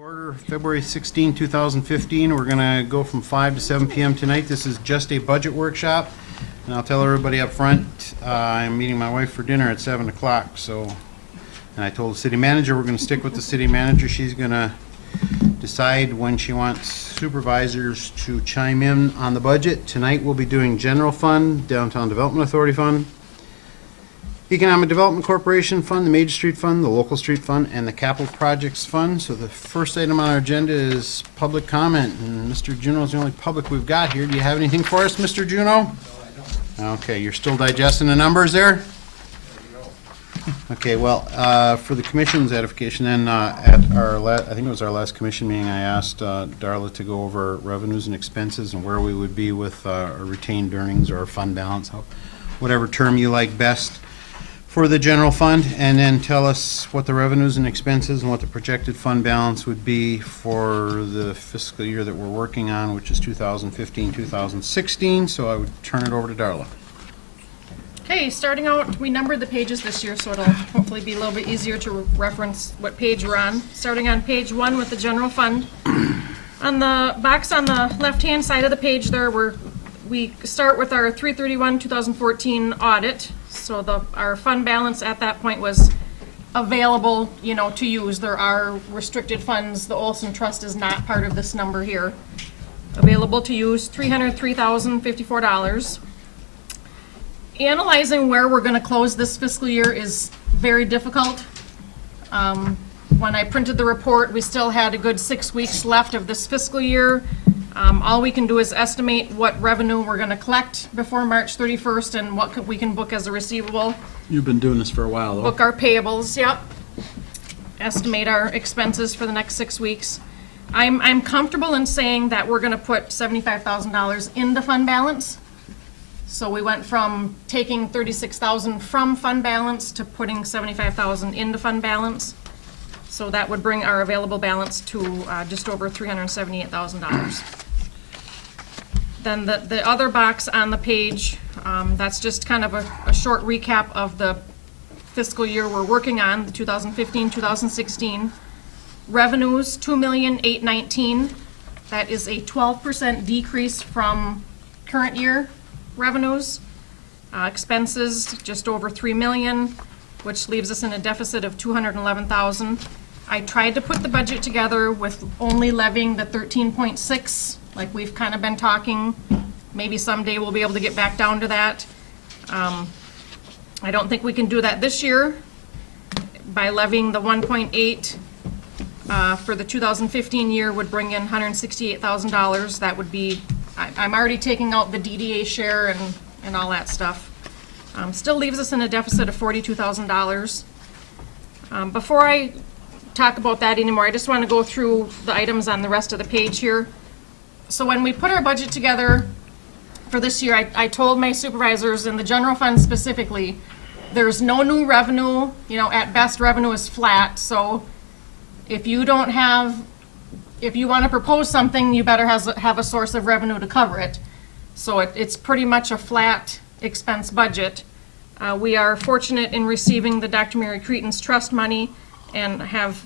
Order February 16, 2015. We're going to go from 5 to 7 p.m. tonight. This is just a budget workshop. And I'll tell everybody up front, I'm meeting my wife for dinner at 7 o'clock. And I told the city manager we're going to stick with the city manager. She's going to decide when she wants supervisors to chime in on the budget. Tonight we'll be doing general fund, downtown development authority fund, Economic Development Corporation Fund, the Major Street Fund, the Local Street Fund, and the Capital Projects Fund. So the first item on our agenda is public comment, and Mr. Juneau is the only public we've got here. Do you have anything for us, Mr. Juneau? No, I don't. Okay, you're still digesting the numbers there? Okay, well, for the commission's edification, then at our I think it was our last commission meeting, I asked Darla to go over revenues and expenses and where we would be with our retained earnings or our fund balance, whatever term you like best, for the general fund, and then tell us what the revenues and expenses and what the projected fund balance would be for the fiscal year that we're working on, which is 2015-2016. So I would turn it over to Darla. Okay, starting out, we numbered the pages this year, so it'll hopefully be a little bit easier to reference what page we're on. Starting on page 1 with the general fund. On the box on the left-hand side of the page there, we start with our 3/31/2014 audit. So our fund balance at that point was available, to use. There are restricted funds. The Olson Trust is not part of this number here. Available to use, $303,054. Analyzing where we're going to close this fiscal year is very difficult. When I printed the report, we still had a good 6 weeks left of this fiscal year. All we can do is estimate what revenue we're going to collect before March 31st and what we can book as a receivable. You've been doing this for a while, though. Book our payables, yep. Estimate our expenses for the next 6 weeks. I'm comfortable in saying that we're going to put $75,000 in the fund balance. So we went from taking $36,000 from fund balance to putting $75,000 into fund balance. So that would bring our available balance to just over $378,000. Then the other box on the page, that's just kind of a short recap of the fiscal year we're working on, the 2015-2016. Revenues, $2,819,000. That is a 12% decrease from current year revenues. Expenses, just over $3 million, which leaves us in a deficit of $211,000. I tried to put the budget together with only levying the 13.6, like we've kind of been talking. Maybe someday we'll be able to get back down to that. I don't think we can do that this year. By levying the 1.8 for the 2015 year would bring in $168,000. That would be, I'm already taking out the DDA share and all that stuff. Still leaves us in a deficit of $42,000. Before I talk about that anymore, I just want to go through the items on the rest of the page here. So when we put our budget together for this year, I told my supervisors in the general fund specifically, there's no new revenue, at best revenue is flat. So if you want to propose something, you better have a source of revenue to cover it. So it's pretty much a flat expense budget. We are fortunate in receiving the Dr. Mary Cretan's trust money and have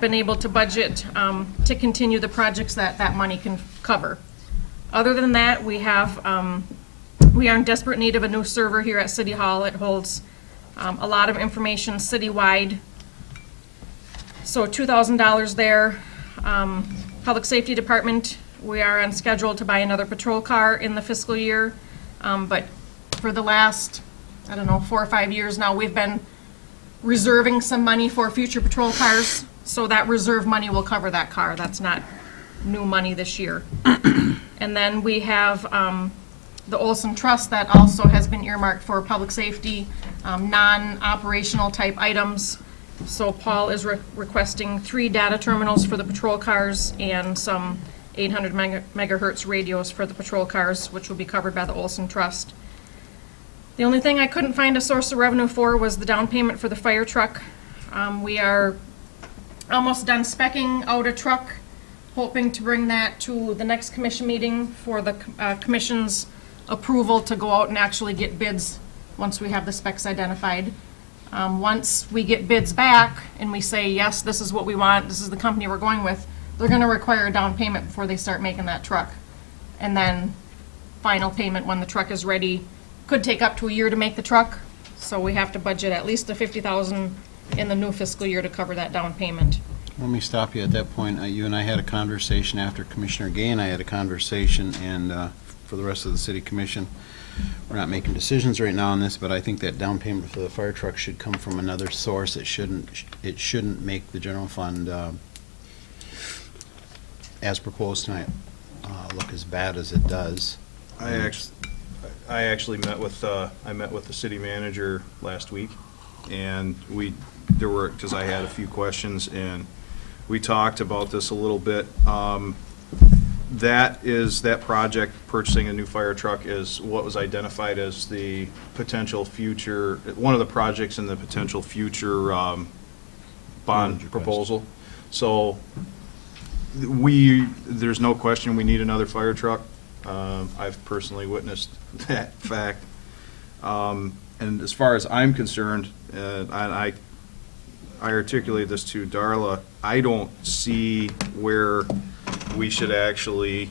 been able to budget to continue the projects that money can cover. Other than that, we are in desperate need of a new server here at City Hall. It holds a lot of information citywide. So $2,000 there. Public Safety Department, we are on schedule to buy another patrol car in the fiscal year. But for the last, 4 or 5 years now, we've been reserving some money for future patrol cars, so that reserve money will cover that car. That's not new money this year. And then we have the Olson Trust that also has been earmarked for public safety, non-operational type items. So Paul is requesting 3 data terminals for the patrol cars and some 800 megahertz radios for the patrol cars, which will be covered by the Olson Trust. The only thing I couldn't find a source of revenue for was the down payment for the fire truck. We are almost done speccing out a truck, hoping to bring that to the next commission meeting for the commission's approval to go out and actually get bids once we have the specs identified. Once we get bids back and we say, yes, this is what we want, this is the company we're going with, they're gonna require a down payment before they start making that truck. And then final payment when the truck is ready. Could take up to a year to make the truck, so we have to budget at least the 50,000 in the new fiscal year to cover that down payment. Let me stop you at that point. You and I had a conversation after Commissioner Gay and I had a conversation, and for the rest of the city commission, we're not making decisions right now on this, but I think that down payment for the fire truck should come from another source. It shouldn't make the general fund, as proposed tonight, look as bad as it does. I actually met with the city manager last week, and because I had a few questions, and we talked about this a little bit. That project, purchasing a new fire truck, is what was identified as the potential future, one of the projects in the potential future bond proposal. So there's no question we need another fire truck. I've personally witnessed that fact. And as far as I'm concerned, I articulate this to Darla, I don't see where we should actually,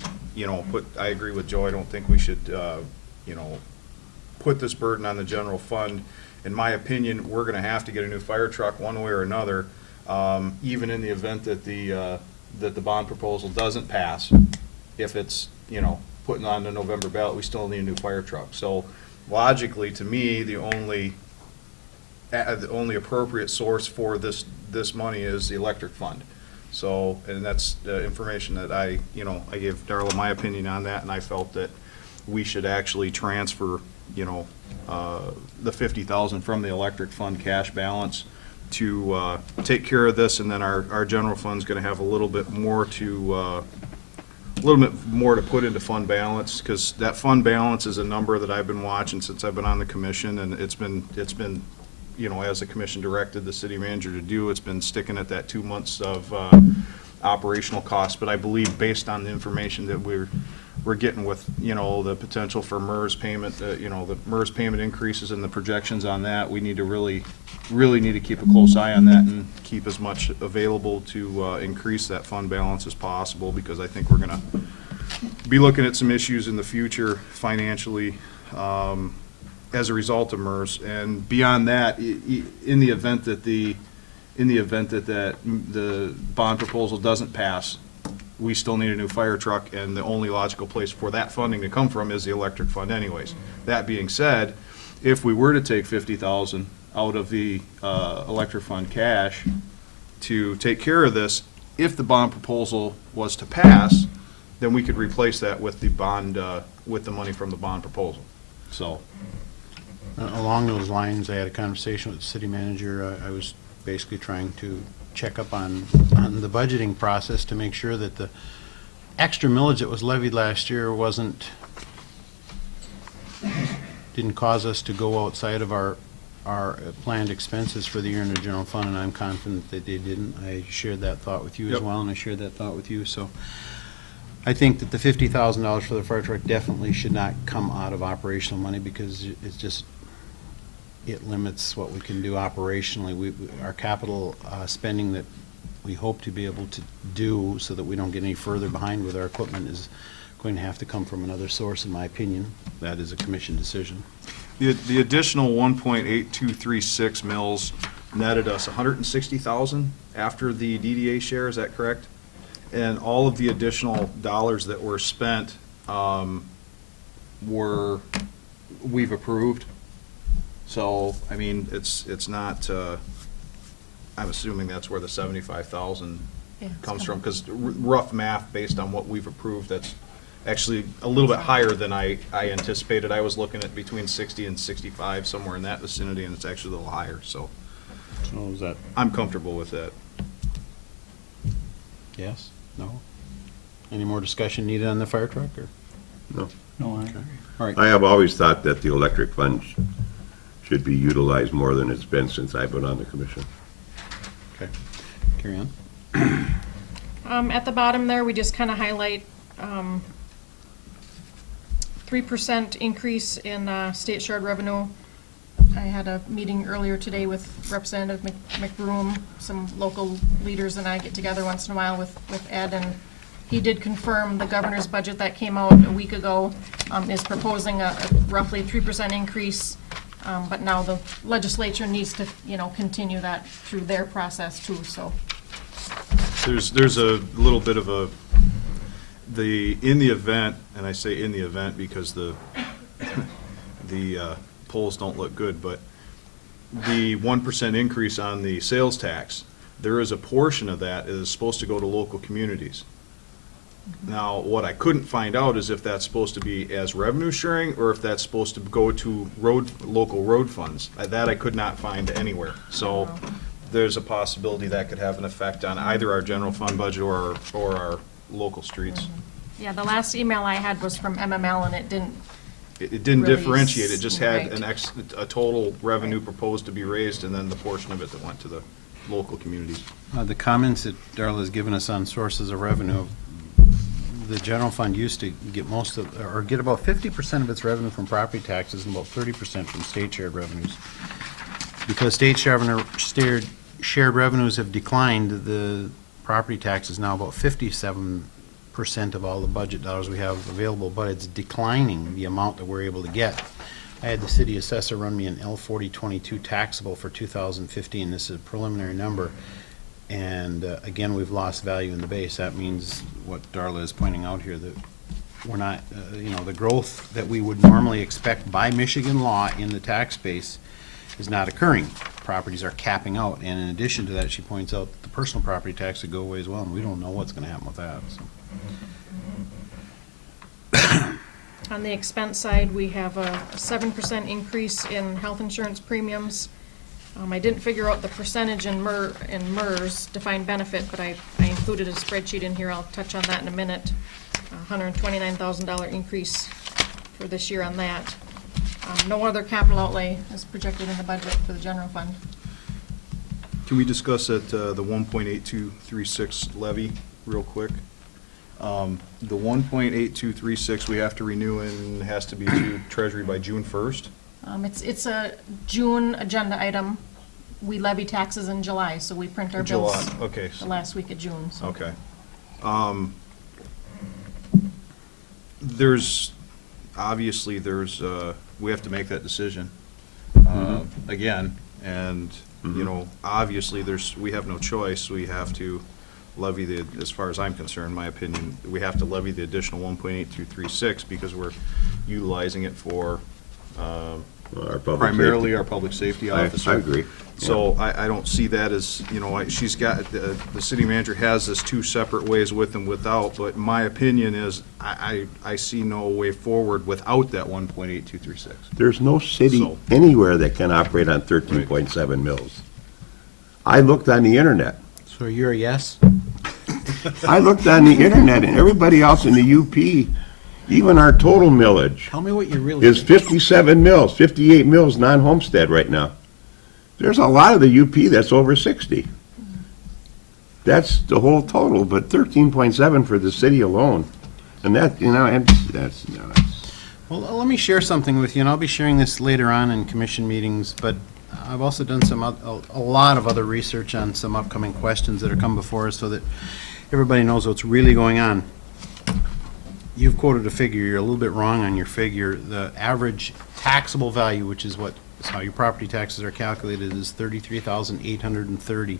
I agree with Joe, I don't think we should, put this burden on the general fund. In my opinion, we're gonna have to get a new fire truck one way or another, even in the event that the bond proposal doesn't pass. If it's, putting on the November ballot, we still need a new fire truck. So logically, to me, the only appropriate source for this money is the electric fund. So, and that's information that I gave Darla my opinion on that, and I felt that we should actually transfer, the 50,000 from the electric fund cash balance to take care of this, and then our general fund's gonna have a little bit more to put into fund balance, because that fund balance is a number that I've been watching since I've been on the commission, and it's been, as the commission directed the city manager to do, it's been sticking at that 2 months of operational costs. But I believe, based on the information that we're getting with, the potential for MERS payment, the MERS payment increases and the projections on that, we need to really need to keep a close eye on that and keep as much available to increase that fund balance as possible, because I think we're gonna be looking at some issues in the future financially as a result of MERS. And beyond that, in the event that the bond proposal doesn't pass, we still need a new fire truck, and the only logical place for that funding to come from is the electric fund anyways. That being said, if we were to take 50,000 out of the electric fund cash to take care of this, if the bond proposal was to pass, then we could replace that with the bond, with the money from the bond proposal. So. Along those lines, I had a conversation with the city manager. I was basically trying to check up on the budgeting process to make sure that the extra millage that was levied last year didn't cause us to go outside of our planned expenses for the year in the general fund, and I'm confident that they didn't. I shared that thought with you as well, and I shared that thought with you. So I think that the $50,000 for the fire truck definitely should not come out of operational money, because it limits what we can do operationally. Our capital spending that we hope to be able to do so that we don't get any further behind with our equipment is going to have to come from another source, in my opinion. That is a commission decision. The additional 1.8236 mils netted us 160,000 after the DDA share, is that correct? And all of the additional dollars that were spent we've approved. So, I mean, it's not, I'm assuming that's where the 75,000 comes from, because rough math based on what we've approved, that's actually a little bit higher than I anticipated. I was looking at between 60 and 65, somewhere in that vicinity, and it's actually a little higher, so. So is that I'm comfortable with that. yes? No? Any more discussion needed on the fire truck, or? No. No, Okay. All right. I have always thought that the electric fund should be utilized more than it's been since I've been on the commission. Okay. Carry on. At the bottom there, we just kind of highlight 3% increase in state shared revenue I had a meeting earlier today with Representative McBroom. Some local leaders and I get together once in a while with Ed, and he did confirm the governor's budget that came out a week ago is proposing a roughly 3% increase, but now the legislature needs to, continue that through their process too, so. There's a little bit of in the event, and I say in the event because the polls don't look good, but the 1% increase on the sales tax, there is a portion of that is supposed to go to local communities. Now, what I couldn't find out is if that's supposed to be as revenue sharing or if that's supposed to go to local road funds. That I could not find anywhere. So there's a possibility that could have an effect on either our general fund budget or our local streets. Yeah, the last email I had was from MML, and it didn't. It didn't Really differentiate, it just had right. a total revenue proposed to be raised and then the portion of it that went to the local communities. The comments that Darla has given us on sources of revenue, the general fund used to get get about 50% of its revenue from property taxes and about 30% from state shared revenues. Because state shared revenues have declined, the property tax is now about 57% of all the budget dollars we have available, but it's declining the amount that we're able to get. I had the city assessor run me an L4022 taxable for 2015. This is a preliminary number. And again, we've lost value in the base. That means what Darla is pointing out here, that we're not, the growth that we would normally expect by Michigan law in the tax base is not occurring. Properties are capping out. And in addition to that, she points out that the personal property tax would go away as well, and we don't know what's going to happen with that. So. On the expense side, we have a 7% increase in health insurance premiums. I didn't figure out the percentage in MERS, defined benefit, but I included a spreadsheet in here. I'll touch on that in a minute. $129,000 increase for this year on that. No other capital outlay is projected in the budget for the general fund. Can we discuss the 1.8236 levy real quick? The 1.8236 we have to renew and has to be to Treasury by June 1st. It's a June agenda item. We levy taxes in July, so we print our bills July, okay. the last week of June. So. Okay. Obviously, we have to make that decision again, and, obviously, we have no choice. We have to levy as far as I'm concerned, my opinion, we have to levy the additional 1.8236 because we're utilizing it for primarily our public safety officer. I agree. So I don't see that as, she's got, the city manager has this two separate ways with and without, but my opinion is I see no way forward without that 1.8236. There's no city So- anywhere that can operate on 13.7 mils. I looked on the internet. So you're a yes? I looked on the internet, and everybody else in the UP, even our total millage, Tell me what you really is 57 mils, 58 mils non-homestead right now. There's a lot of the UP that's over 60. That's the whole total, but 13.7 for the city alone. And that, and that's, Well, let me share something with you, and I'll be sharing this later on in commission meetings, but I've also done a lot of other research on some upcoming questions that are come before us so that everybody knows what's really going on. You've quoted a figure, you're a little bit wrong on your figure. The average taxable value, which is how your property taxes are calculated, is $33,830.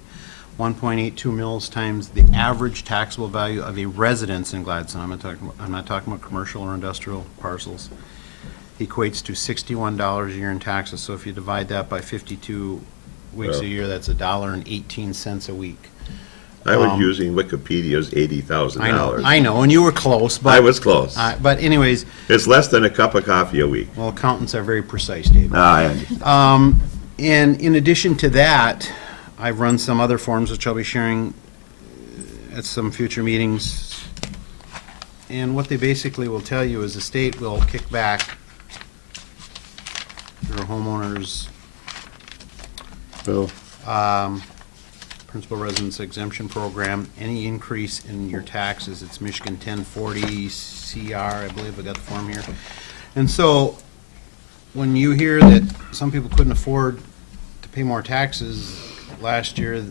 1.82 mils times the average taxable value of a residence in Gladstone. I'm not talking about commercial or industrial parcels. Equates to $61 a year in taxes. So if you divide that by 52 weeks a year, that's $1.18 a week. I was using Wikipedia's $80,000. I know, and you were close, but I was close. But anyways, It's less than a cup of coffee a week. well, accountants are very precise, Dave. And And in addition to that, I've run some other forms which I'll be sharing at some future meetings. And what they basically will tell you is the state will kick back your homeowners' principal residence exemption program, any increase in your taxes. It's Michigan 1040 CR, I believe I got the form here. And so when you hear that some people couldn't afford to pay more taxes last year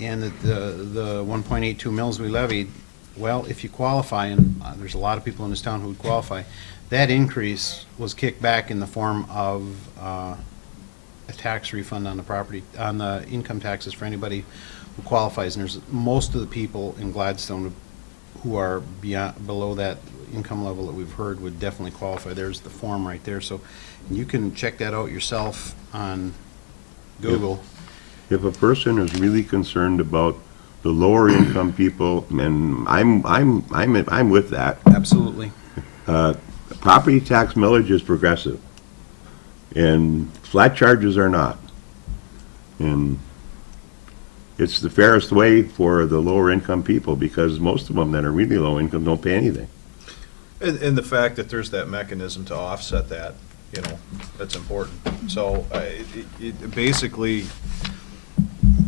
and that the 1.82 mils we levied, well, if you qualify, and there's a lot of people in this town who would qualify, that increase was kicked back in the form of a tax refund on the property, on the income taxes for anybody who qualifies. And there's, most of the people in Gladstone who are beyond, below that income level that we've heard would definitely qualify. There's the form right there. So you can check that out yourself on Google. If a person is really concerned about the lower income people, and I'm with that, Absolutely. property tax millage is progressive, and flat charges are not. And it's the fairest way for the lower income people, because most of them that are really low income don't pay anything. And the fact that there's that mechanism to offset that, you know, that's important. So, basically,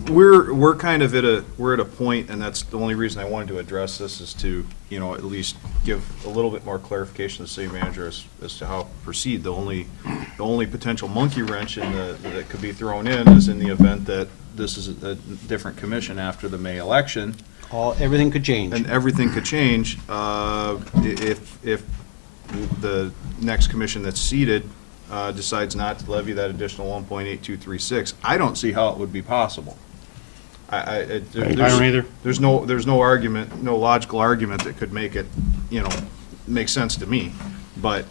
we're kind of we're at a point, and that's the only reason I wanted to address this, is to, you know, at least give a little bit more clarification to the city manager as to how to proceed. The only potential monkey wrench that could be thrown in is in the event that this is a different commission after the May election, Everything could change. and everything could change, if the next commission that's seated decides not to levy that additional 1.8236. I don't see how it would be possible. I don't either. There's no argument, no logical argument that could make it, you know, make sense to me. But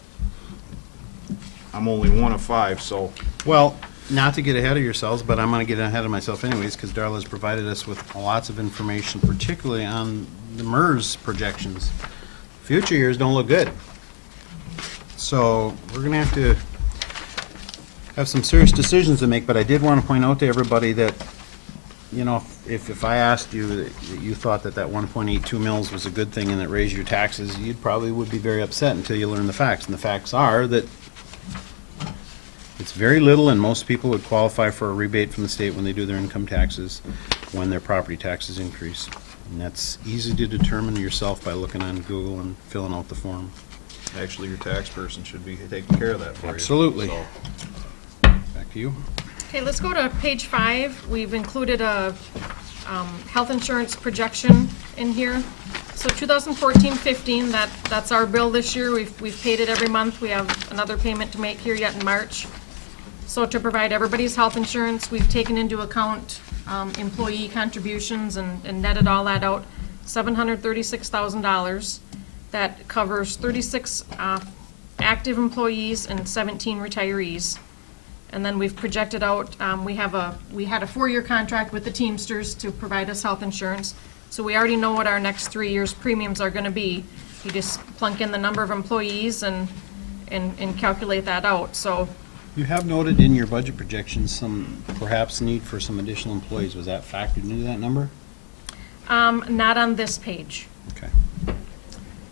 I'm only one of five, so. Well, not to get ahead of yourselves, but I'm going to get ahead of myself anyways, because Darla's provided us with lots of information, particularly on the MERS projections. Future years don't look good. So we're going to have some serious decisions to make, but I did want to point out to everybody that, you know, if I asked you that you thought that 1.82 mils was a good thing and it raised your taxes, you'd probably would be very upset until you learn the facts. And the facts are that it's very little, and most people would qualify for a rebate from the state when they do their income taxes, when their property taxes increase. And that's easy to determine yourself by looking on Google and filling out the form. Actually, your tax person should be taking care of that for you. Absolutely. So, Back to you. Okay, let's go to page 5. We've included a health insurance projection in here. So 2014-15, that's our bill this year. We've paid it every month. We have another payment to make here yet in March. So to provide everybody's health insurance, we've taken into account employee contributions and netted all that out, $736,000. That covers 36 active employees and 17 retirees. And then we've projected out, we had a 4-year contract with the Teamsters to provide us health insurance. So we already know what our next 3 years' premiums are gonna be. You just plunk in the number of employees and calculate that out, so. You have noted in your budget projections some perhaps need for some additional employees. Was that factored into that number? Not on this page. Okay.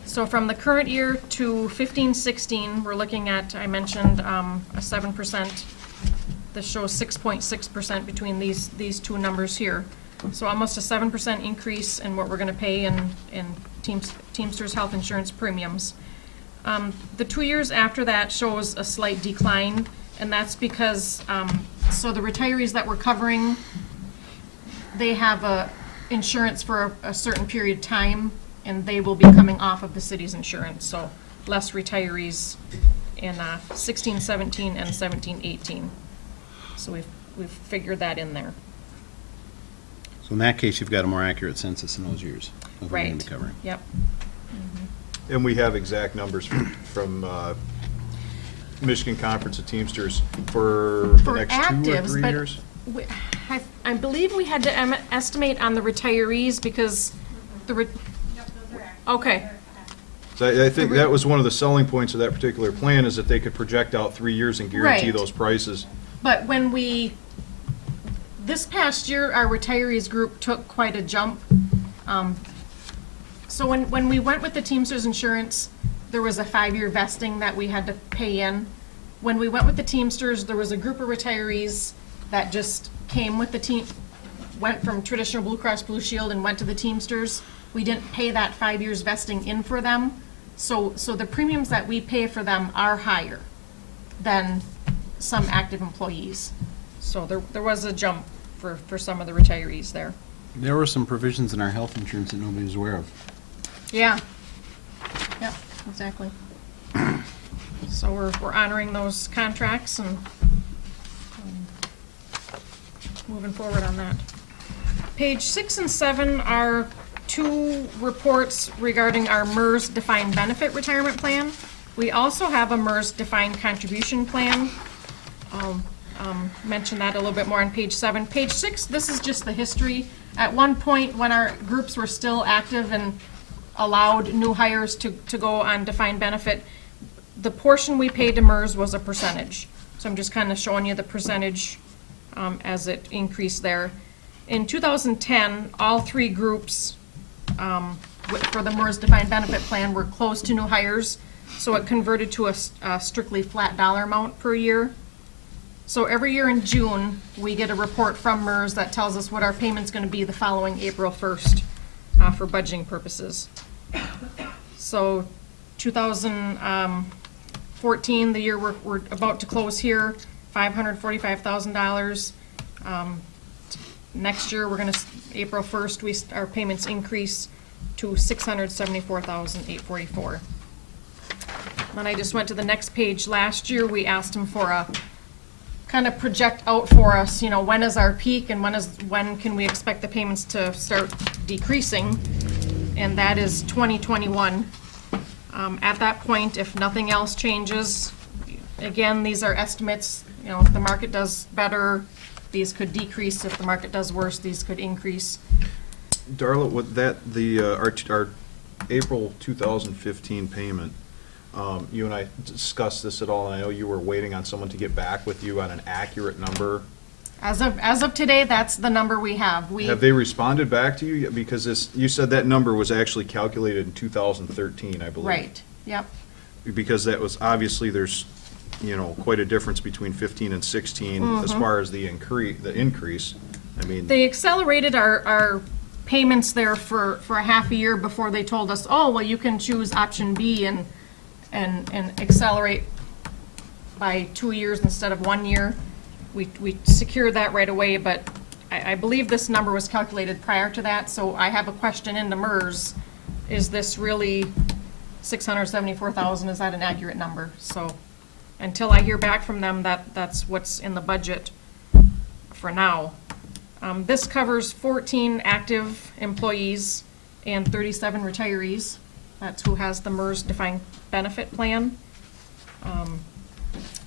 So from the current year to 15-16, we're looking at, I mentioned, a 7%. This shows 6.6% between these two numbers here. So almost a 7% increase in what we're gonna pay in Teamsters health insurance premiums. The 2 years after that shows a slight decline, and that's because, so the retirees that we're covering, they have insurance for a certain period of time, and they will be coming off of the city's insurance, so less retirees in 16-17 and 17-18. So we've figured that in there. So in that case, you've got a more accurate census in those years of what you're Right. going to be covering. Yep. and we have exact numbers from Michigan Conference of Teamsters for the For next 2 or actives, 3 but years. I believe we had to estimate on the retirees because okay. So I think that was one of the selling points of that particular plan, is that they could project out 3 years and guarantee Right. those prices. But this past year, our retirees group took quite a jump. So when we went with the Teamsters insurance, there was a 5-year vesting that we had to pay in. When we went with the Teamsters, there was a group of retirees that just came with the team, went from traditional Blue Cross Blue Shield and went to the Teamsters. We didn't pay that 5 years vesting in for them. So the premiums that we pay for them are higher than some active employees. So there was a jump for some of the retirees there. There were some provisions in our health insurance that nobody was aware of. Yeah. Yep, exactly. So we're honoring those contracts and moving forward on that. Page 6 and 7 are two reports regarding our MERS defined benefit retirement plan. We also have a MERS defined contribution plan. I'll mention that a little bit more on page 7. Page 6, this is just the history. At one point, when our groups were still active and allowed new hires to go on defined benefit, the portion we paid to MERS was a percentage. So I'm just kind of showing you the percentage as it increased there. In 2010, all three groups for the MERS defined benefit plan were close to new hires, so it converted to a strictly flat dollar amount per year. So every year in June, we get a report from MERS that tells us what our payment's going to be the following April 1st for budgeting purposes. So 2014, the year we're about to close here, $545,000. Next year, we're going to, April 1st, our payments increase to $674,844. Then I just went to the next page. Last year, we asked them for a kind of project out for us, when is our peak and when can we expect the payments to start decreasing? And that is 2021. At that point, if nothing else changes, again, these are estimates. If the market does better, these could decrease. If the market does worse, these could increase. Darla, with that, our April 2015 payment, you and I discussed this at all, and I know you were waiting on someone to get back with you on an accurate number. As of today, that's the number we have. Have they responded back to you yet? Because you said that number was actually calculated in 2013, I believe. Right, yep. Because that was, obviously, there's, quite a difference between 15 and 16 as far as the increase. I mean. They accelerated our payments there for a half a year before they told us, oh, well, you can choose option B and accelerate by 2 years instead of 1 year. We secured that right away, but I believe this number was calculated prior to that, so I have a question into MERS. Is this really 674,000? Is that an accurate number? So until I hear back from them, that's what's in the budget for now. This covers 14 active employees and 37 retirees. That's who has the MERS defined benefit plan.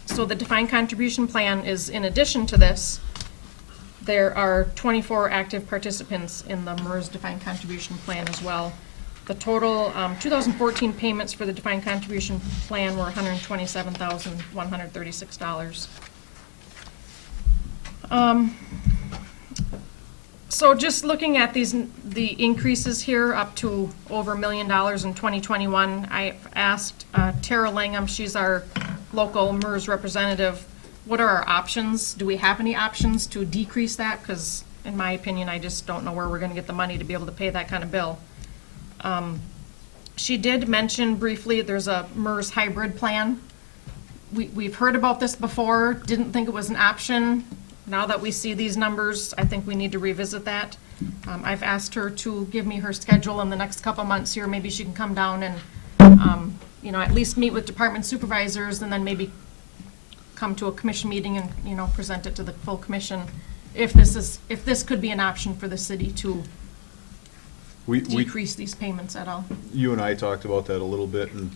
So the defined contribution plan is in addition to this. There are 24 active participants in the MERS defined contribution plan as well. The total 2014 payments for the defined contribution plan were $127,136. So just looking at the increases here up to over $1 million in 2021, I asked Tara Langham, she's our local MERS representative, what are our options? Do we have any options to decrease that? Because in my opinion, I just don't know where we're going to get the money to be able to pay that kind of bill. She did mention briefly there's a MERS hybrid plan. We've heard about this before, didn't think it was an option. Now that we see these numbers, I think we need to revisit that. I've asked her to give me her schedule in the next couple months here. Maybe she can come down and, at least meet with department supervisors and then maybe come to a commission meeting and, present it to the full commission. If this could be an option for the city to decrease these payments at all. You and I talked about that a little bit, and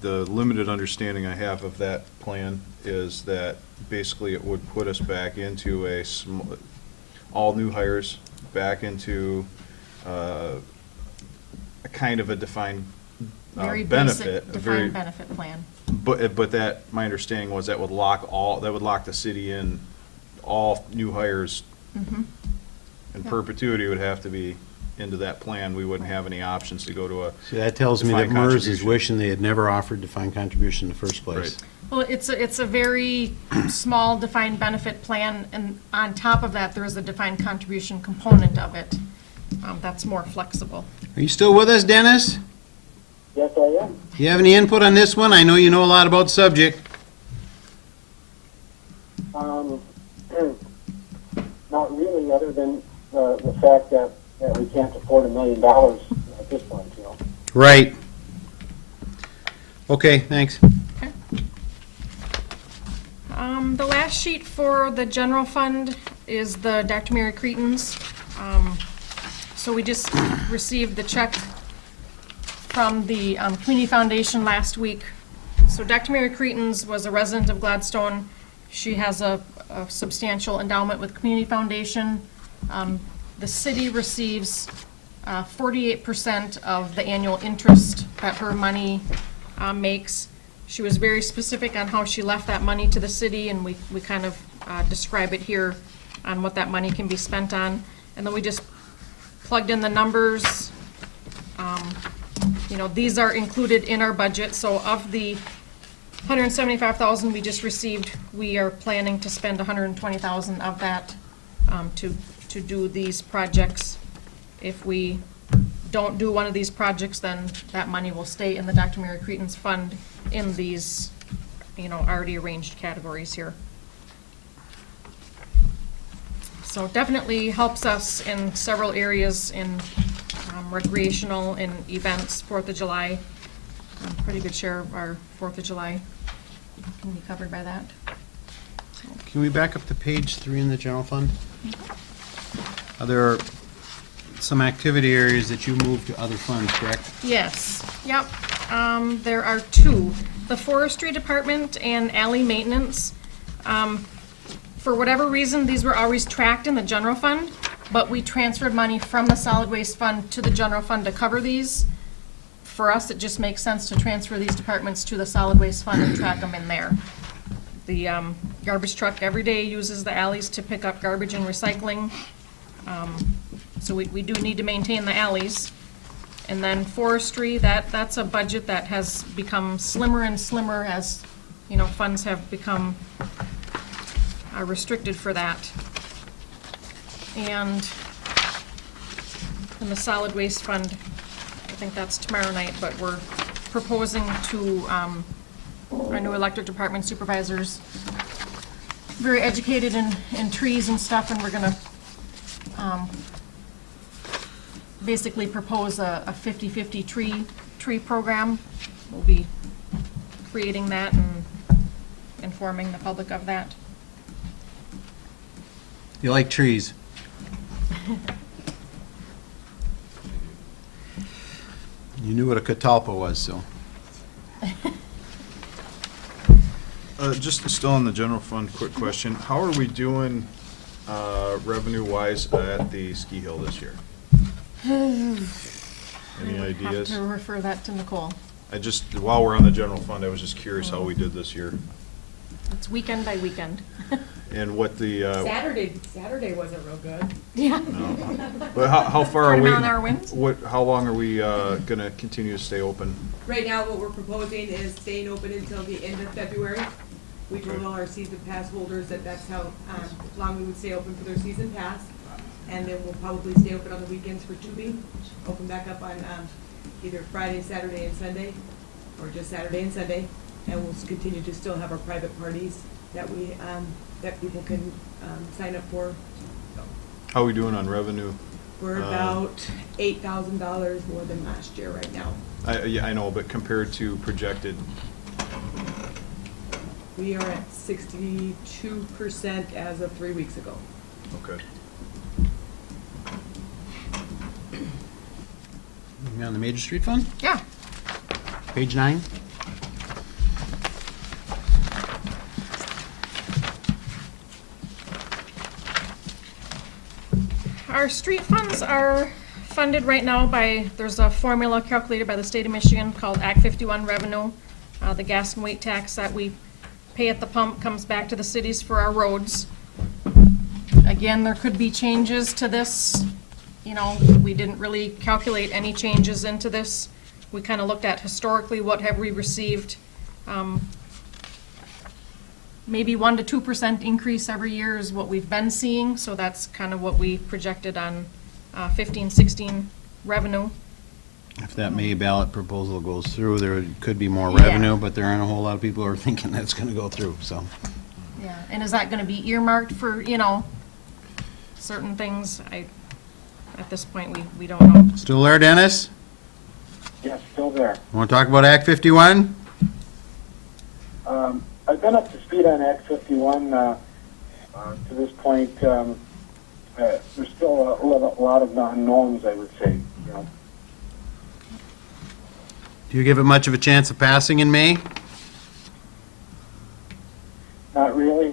the limited understanding I have of that plan is that basically it would put us back into all new hires back into a kind of a defined Very benefit. basic defined benefit plan. But that, my understanding was that would lock the city in, all new hires in perpetuity would have to be into that plan. We wouldn't have any options to go to a. See, that tells me that defined MERS is contribution. wishing they had never offered defined contribution in the first place. Right. Well, it's a very small defined benefit plan, and on top of that, there is a defined contribution component of it. That's more flexible. Are you still with us, Dennis? Yes, I am. You have any input on this one? I know you know a lot about the subject. anything other than the fact that we can't afford $1 million at this point, you know. Right. Okay, thanks. The last sheet for the general fund is the Dr. Mary Cretans. So we just received the check from the Community Foundation last week. So Dr. Mary Cretans was a resident of Gladstone. She has a substantial endowment with Community Foundation. The city receives 48% of the annual interest that her money makes. She was very specific on how she left that money to the city, and we kind of describe it here on what that money can be spent on. And then we just plugged in the numbers. You know, these are included in our budget, so of the $175,000 we just received, we are planning to spend $120,000 of that to do these projects. If we don't do one of these projects, then that money will stay in the Dr. Mary Cretans Fund in these, you know, already arranged categories here. So it definitely helps us in several areas in recreational and events, 4th of July. Pretty good share of our 4th of July can be covered by that. Can we back up to page 3 in the general fund? There are some activity areas that you moved to other funds, correct? Yes, yep. There are two. The forestry department and alley maintenance. For whatever reason, these were always tracked in the general fund, but we transferred money from the solid waste fund to the general fund to cover these. For us, it just makes sense to transfer these departments to the solid waste fund and track them in there. The garbage truck every day uses the alleys to pick up garbage and recycling. So we do need to maintain the alleys. And then forestry, that's a budget that has become slimmer and slimmer as, you know, funds have become restricted for that. And in the solid waste fund, I think that's tomorrow night, but we're proposing to our new electric department supervisors, very educated in trees and stuff, and we're gonna basically propose a 50-50 tree program. We'll be creating that and informing the public of that. You like trees? You knew what a catalpa was, so. Just still on the general fund, quick question. How are we doing revenue-wise at the ski hill this year? Any ideas? Have to refer that to Nicole. While we're on the general fund, I was just curious how we did this year. It's weekend by weekend. And what the, Saturday wasn't real good. Yeah. but how far are we? Turn on our winds? How long are we gonna continue to stay open? Right now, what we're proposing is staying open until the end of February. We told all our season pass holders that that's how long we would stay open for their season pass. And then we'll probably stay open on the weekends for tubing, open back up on either Friday, Saturday, and Sunday, or just Saturday and Sunday. And we'll continue to still have our private parties that we, that people can sign up for. How are we doing on revenue? We're about $8,000 more than last year right now. Yeah, I know, but compared to projected, We are at 62% as of 3 weeks ago. okay. You on the Major Street Fund? Yeah. Page 9? Our street funds are funded right now by, there's a formula calculated by the state of Michigan called Act 51 revenue. The gas and weight tax that we pay at the pump comes back to the cities for our roads. Again, there could be changes to this. You know, we didn't really calculate any changes into this. We kind of looked at historically, what have we received? Maybe 1% to 2% increase every year is what we've been seeing, so that's kind of what we projected on 15-16 revenue. If that May ballot proposal goes through, there could be more Yeah. revenue, but there aren't a whole lot of people who are thinking that's gonna go through, so. Yeah, and is that gonna be earmarked for, you know, certain things, at this point, we don't know. Still there, Dennis? Yes, still there. Want to talk about Act 51? I've been up to speed on Act 51 to this point. There's still a lot of unknowns, I would say. You know, Do you give it much of a chance of passing in May? not really.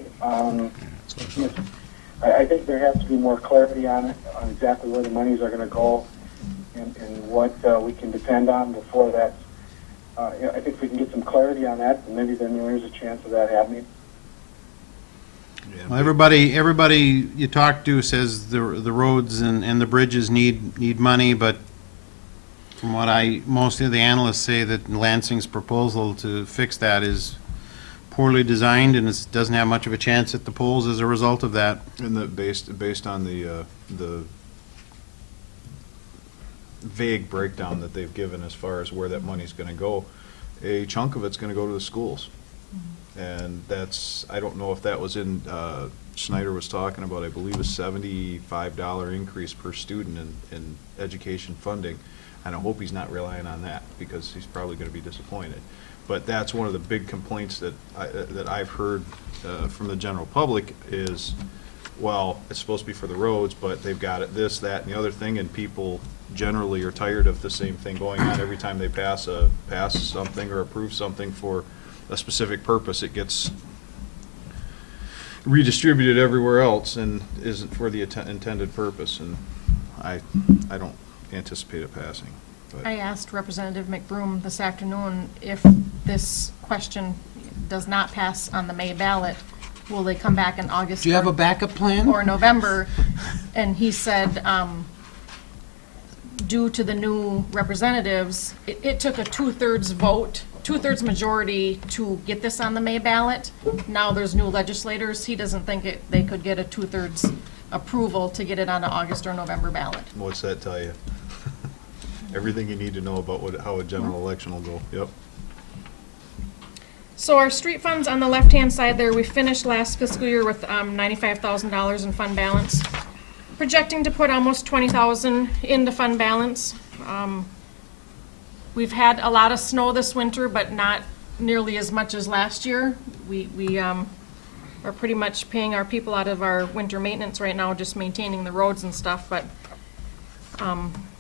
Yes, I think there has to be more clarity on it, on exactly where the monies are going to go, and what we can depend on before that. You know, I think if we can get some clarity on that, maybe then there is a chance of that happening. Well, everybody you talk to says the roads and the bridges need money, but from what most of the analysts say that Lansing's proposal to fix that is poorly designed and it doesn't have much of a chance at the polls as a result of that. And based on the vague breakdown that they've given as far as where that money's gonna go, a chunk of it's gonna go to the schools. And that's, I don't know if that was in, Snyder was talking about, I believe, a $75 increase per student in education funding. And I hope he's not relying on that, because he's probably gonna be disappointed. But that's one of the big complaints that I've heard from the general public is, well, it's supposed to be for the roads, but they've got it this, that, and the other thing, and people generally are tired of the same thing going on every time they pass something or approve something for a specific purpose. It gets redistributed everywhere else and isn't for the intended purpose, and I don't anticipate it passing. But I asked Representative McBroom this afternoon if this question does not pass on the May ballot, will they come back in August? Do you have a backup plan? Or November? And he said, due to the new representatives, it took a two-thirds majority to get this on the May ballot. Now there's new legislators. He doesn't think they could get a two-thirds approval to get it on an August or November ballot. what's that tell you? Everything you need to know about how a general election will go. Yep. So our street funds on the left-hand side there, we finished last fiscal year with $95,000 in fund balance. Projecting to put almost $20,000 into fund balance. We've had a lot of snow this winter, but not nearly as much as last year. We are pretty much paying our people out of our winter maintenance right now, just maintaining the roads and stuff, but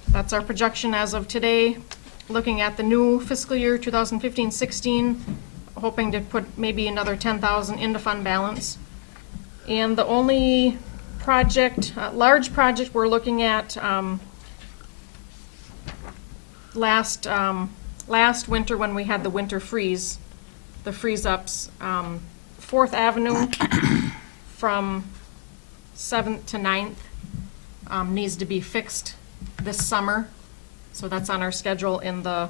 that's our projection as of today. Looking at the new fiscal year, 2015-16, hoping to put maybe another $10,000 into fund balance. And the only project, large project we're looking at, last winter when we had the winter freeze, the freeze-ups, 4th Avenue from 7th to 9th needs to be fixed this summer. So that's on our schedule in the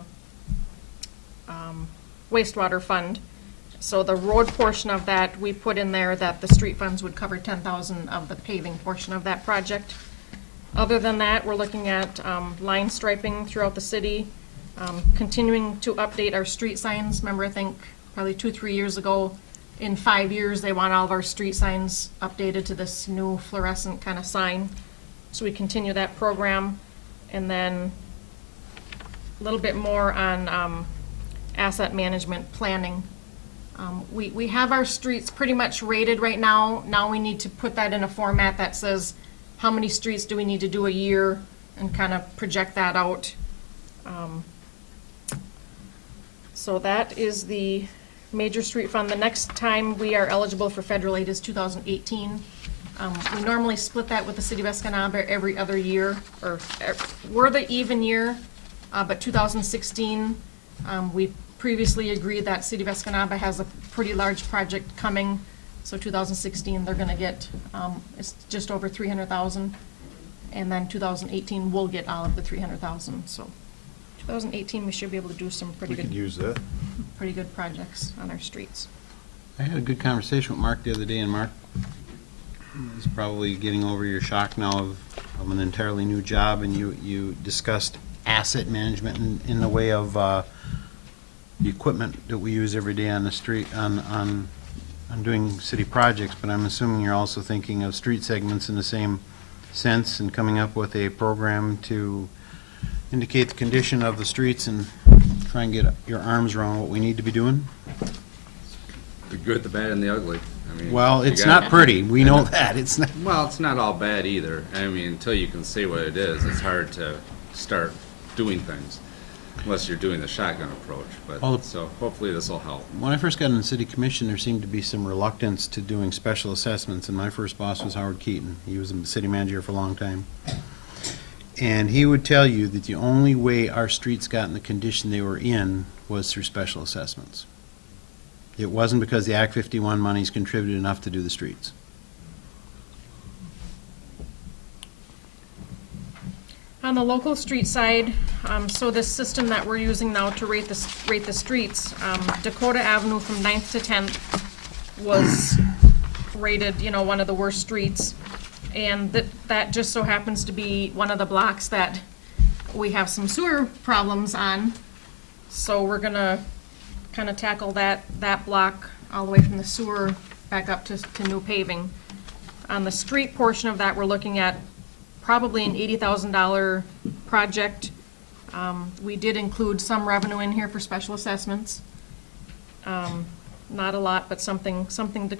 wastewater fund. So the road portion of that, we put in there that the street funds would cover $10,000 of the paving portion of that project. Other than that, we're looking at line striping throughout the city, continuing to update our street signs. Remember, I think probably 2-3 years ago, in 5 years, they want all of our street signs updated to this new fluorescent kind of sign. So we continue that program. And then a little bit more on asset management planning. We have our streets pretty much rated right now. Now we need to put that in a format that says how many streets do we need to do a year and kind of project that out. So that is the major street fund. The next time we are eligible for federal aid is 2018. We normally split that with the city of Escanaba every other year, or we're the even year, but 2016, we previously agreed that city of Escanaba has a pretty large project coming, so 2016, they're gonna get, it's just over 300,000, and then 2018, we'll get all of the 300,000, so 2018, we should be able to do some We could use that. pretty good projects on our streets. I had a good conversation with Mark the other day, and Mark is probably getting over your shock now of an entirely new job, and you discussed asset management in the way of the equipment that we use every day on the street, on doing city projects, but I'm assuming you're also thinking of street segments in the same sense in coming up with a program to indicate the condition of the streets and try and get your arms around what we need to be doing? The good, the bad, and the ugly. I mean, Well, you it's gotta- not pretty. We know that. It's not. Well, it's not all bad either. I mean, until you can say what it is, it's hard to start doing things, unless you're doing the shotgun approach. Well, But, so hopefully this will help. When I first got in the city commission, there seemed to be some reluctance to doing special assessments, and my first boss was Howard Keaton. He was the city manager for a long time. And he would tell you that the only way our streets got in the condition they were in was through special assessments. It wasn't because the Act 51 monies contributed enough to do the streets. On the local street side, so this system that we're using now to rate the streets, Dakota Avenue from 9th to 10th was rated, one of the worst streets. And that just so happens to be one of the blocks that we have some sewer problems on. So we're gonna kind of tackle that block all the way from the sewer back up to new paving. On the street portion of that, we're looking at probably an $80,000 project. We did include some revenue in here for special assessments. Not a lot, but something to,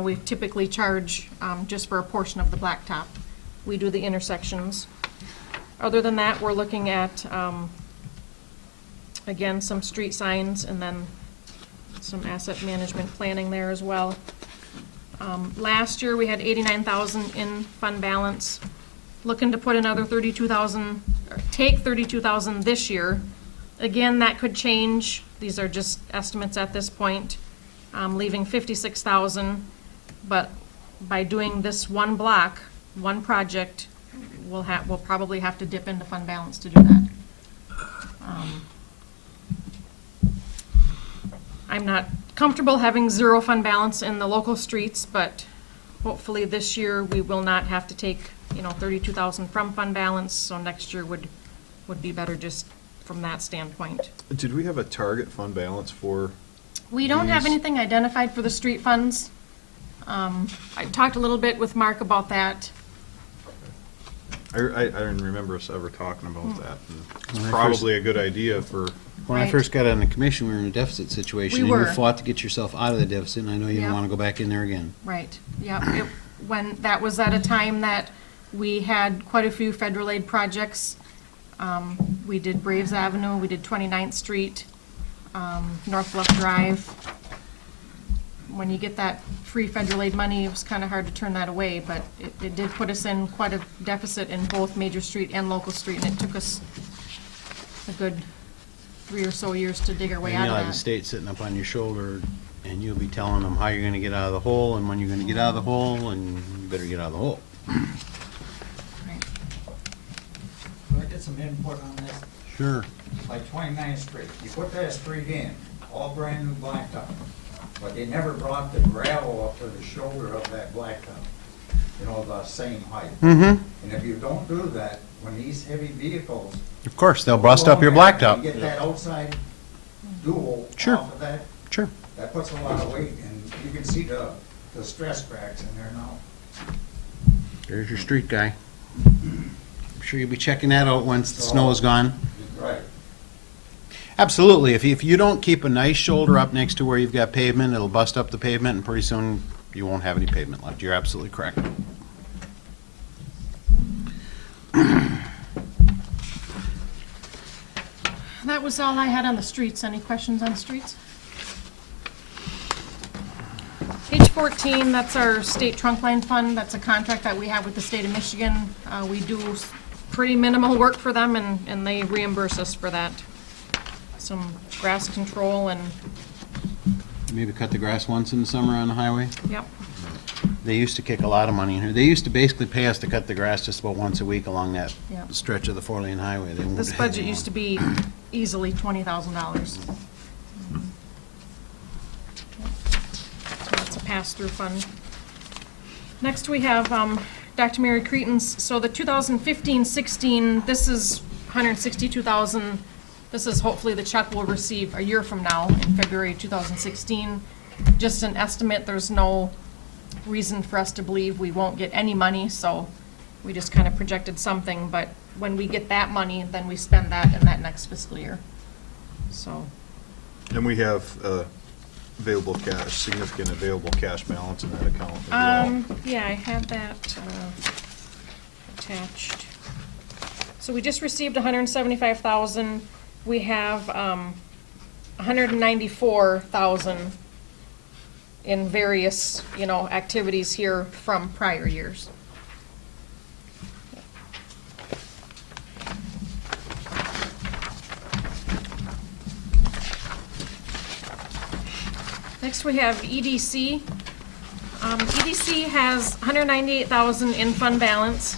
we typically charge just for a portion of the blacktop. We do the intersections. Other than that, we're looking at, again, some street signs and then some asset management planning there as well. Last year, we had 89,000 in fund balance. Looking to put another 32,000, or take 32,000 this year. Again, that could change. These are just estimates at this point. Leaving 56,000, but by doing this one block, one project, we'll probably have to dip into fund balance to do that. I'm not comfortable having zero fund balance in the local streets, but hopefully this year we will not have to take, 32,000 from fund balance, so next year would be better just from that standpoint. Did we have a target fund balance for? We don't have These- anything identified for the street funds. I talked a little bit with Mark about that. I didn't remember us ever talking about that. And It's When I probably a good idea for, When I Right. first got on the commission, we were in a deficit situation. We And were. you fought to get yourself out of the deficit, and I know you Yeah. don't want to go back in there again. Right, yeah. When, that was at a time that we had quite a few federal aid projects. We did Braves Avenue, we did 29th Street, North Bluff Drive. When you get that free federal aid money, it was kind of hard to turn that away, but it did put us in quite a deficit in both Major Street and Local Street, and it took us a good 3 or so years to dig our way And out you'll of have the that. state sitting up on your shoulder, and you'll be telling them how you're gonna get out of the hole, and when you're gonna get out of the hole, and you better get out of the hole. Right. Can I get some input on this? Sure. Like 29th Street, you put that street in, all brand new blacktop, but they never brought the gravel up to the shoulder of that blacktop, the same height. Mm-hmm. And if you don't do that, when these heavy vehicles. Of course, they'll bust up your go on there blacktop. and You get that outside dual Sure. off of that, Sure. that puts a lot of weight, and you can see the stress cracks in there now. There's your street guy. I'm sure you'll be checking that out once the snow is gone. Right. Absolutely. If you don't keep a nice shoulder up next to where you've got pavement, it'll bust up the pavement, and pretty soon you won't have any pavement left. You're absolutely correct. That was all I had on the streets. Any questions on streets? Page 14, that's our state trunk line fund. That's a contract that we have with the state of Michigan. We do pretty minimal work for them, and they reimburse us for that. Some grass control and, Maybe cut the grass once in the summer on the highway. yep. They used to kick a lot of money in here. They used to basically pay us to cut the grass just about once a week along that Yep. stretch of the 4-lane highway. They won't This have budget any used to more. be easily $20,000. So that's a pass-through fund. Next, we have Dr. Mary Cretin's, so the 2015-16, this is 162,000. This is hopefully the check we'll receive a year from now, in February 2016. Just an estimate, there's no reason for us to believe we won't get any money, so We just kind of projected something, but when we get that money, then we spend that in that next fiscal year. So, And we have available cash, significant available cash balance in that account as well. yeah, I had that attached. So we just received 175,000. We have 194,000 in various, activities here from prior years. Next, we have EDC. EDC has 198,000 in fund balance.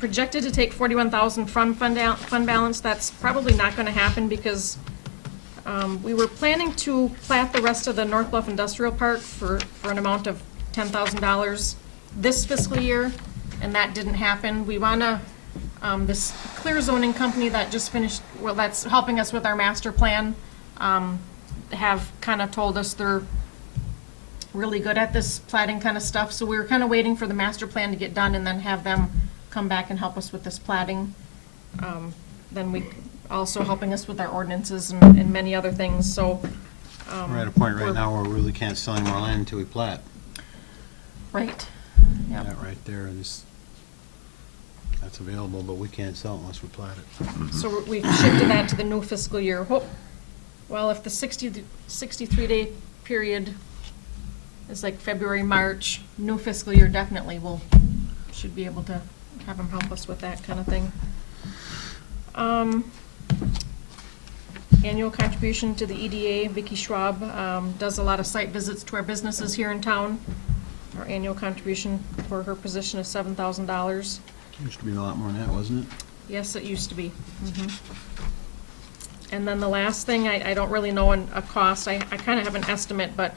Projected to take 41,000 from fund balance. That's probably not gonna happen because we were planning to plat the rest of the North Bluff Industrial Park for an amount of $10,000 this fiscal year, and that didn't happen. We wanna, this clear zoning company that just finished, well, that's helping us with our master plan, have kind of told us they're really good at this plating kind of stuff, so we were kind of waiting for the master plan to get done and then have them come back and help us with this plating. Then we, also helping us with our ordinances and many other things, so. We're at a point right now where we really can't sell any more land until we plat. Right, yep. That right there is, that's available, but we can't sell it unless we plat it. So we've shifted that to the new fiscal year. Well, if the 63-day period is like February, March, new fiscal year definitely should be able to have them help us with that kind of thing. Annual contribution to the EDA, Vicky Schwab, does a lot of site visits to our businesses here in town. Our annual contribution for her position is $7,000. Used to be a lot more than that, wasn't it? Yes, it used to be. And then the last thing, I don't really know a cost, I kind of have an estimate, but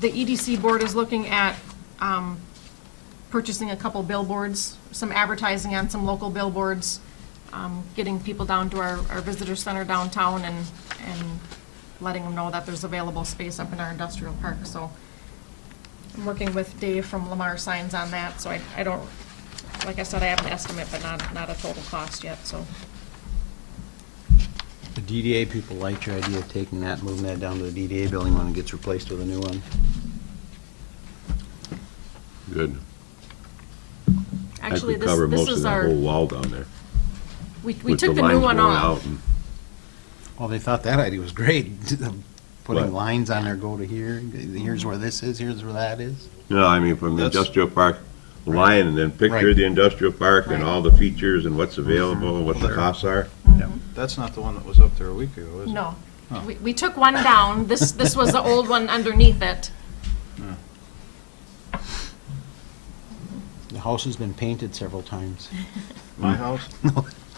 the EDC board is looking at purchasing a couple billboards, some advertising on some local billboards, getting people down to our visitor center downtown and letting them know that there's available space up in our industrial park. So I'm working with Dave from Lamar Signs on that, so I don't, like I said, I have an estimate, but not a total cost yet, so. The DDA people liked your idea of taking that, and moving that down to the DDA building when it gets replaced with a new one. Good. Actually, That could cover this most of is that our, whole wall down there. we with took the new lines one going off. out and- Well, they thought that idea was great, putting What? lines on there, go to here, here's where this is, here's where that is. No, I mean, from the That's- industrial park line, and then picture Right. the industrial park and Right. all the features and what's available and what the There. costs are. That's not the one that was up there a week ago, is it? No, we took one down, this was the old one underneath it. The house has been painted several times. My house?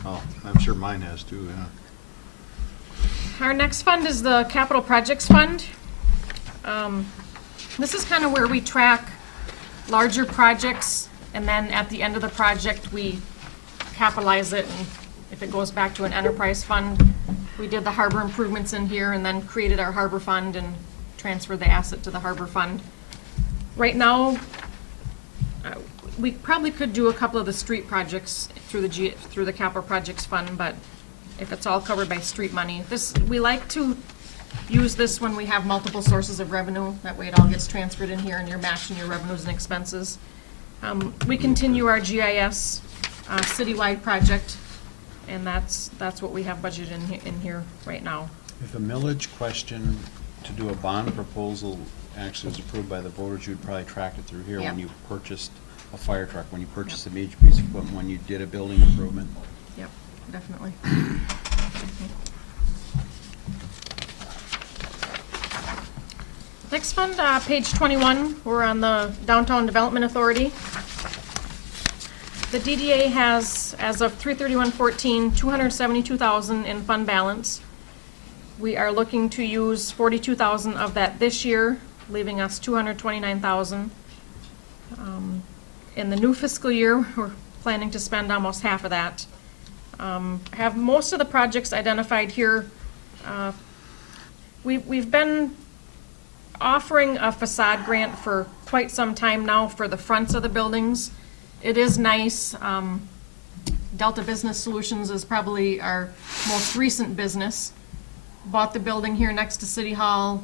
Oh, I'm sure mine has too, yeah. Our next fund is the Capital Projects Fund. This is kind of where we track larger projects, and then at the end of the project, we capitalize it, and if it goes back to an enterprise fund, we did the harbor improvements in here, and then created our harbor fund and transferred the asset to the harbor fund. Right now, we probably could do a couple of the street projects through the Capital Projects Fund, but if it's all covered by street money. We like to use this when we have multiple sources of revenue. That way it all gets transferred in here and you're matching your revenues and expenses. We continue our GIS citywide project, and that's what we have budgeted in here right now. If a millage question to do a bond proposal actually was approved by the voters, you'd probably track it through here when Yeah. you purchased a fire truck, when you purchased a major piece of equipment, when you did a building improvement. Yep, definitely. Next fund, page 21, we're on the Downtown Development Authority. The DDA has, as of 3/31/14, $272,000 in fund balance. We are looking to use 42,000 of that this year, leaving us 229,000. In the new fiscal year, we're planning to spend almost half of that. Have most of the projects identified here. We've been offering a facade grant for quite some time now for the fronts of the buildings. It is nice. Delta Business Solutions is probably our most recent business. Bought the building here next to City Hall,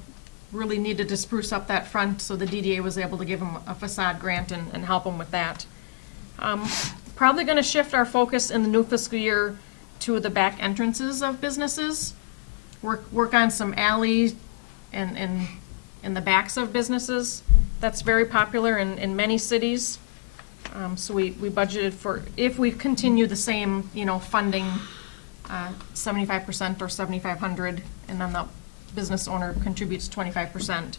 really needed to spruce up that front, so the DDA was able to give them a facade grant and help them with that. Probably gonna shift our focus in the new fiscal year to the back entrances of businesses. Work on some alleys and in the backs of businesses. That's very popular in many cities. So we budgeted for, if we continue the same, funding, 75% or 7,500, and then the business owner contributes 25%.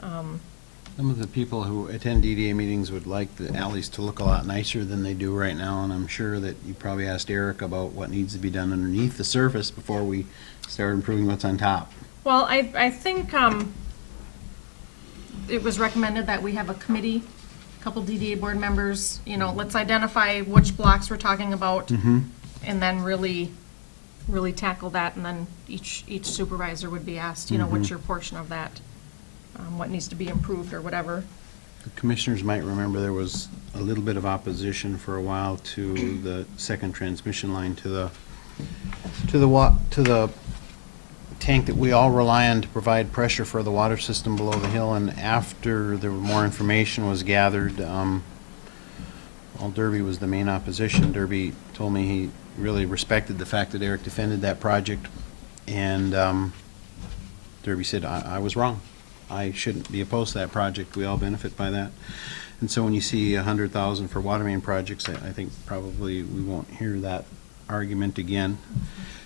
Some of the people who attend DDA meetings would like the alleys to look a lot nicer than they do right now, and I'm sure that you probably asked Eric about what needs to be done underneath the surface before we start improving what's on top. Well, I think it was recommended that we have a committee, a couple DDA board members, let's identify which blocks we're talking about, and then really tackle that, and then each supervisor would be asked, what's your portion of that? What needs to be improved or whatever. The commissioners might remember there was a little bit of opposition for a while to the second transmission line to the tank that we all rely on to provide pressure for the water system below the hill. And after there were more information was gathered, while Derby was the main opposition, Derby told me he really respected the fact that Eric defended that project, and Derby said, I was wrong. I shouldn't be opposed to that project. We all benefit by that. And so when you see 100,000 for water main projects, I think probably we won't hear that argument again.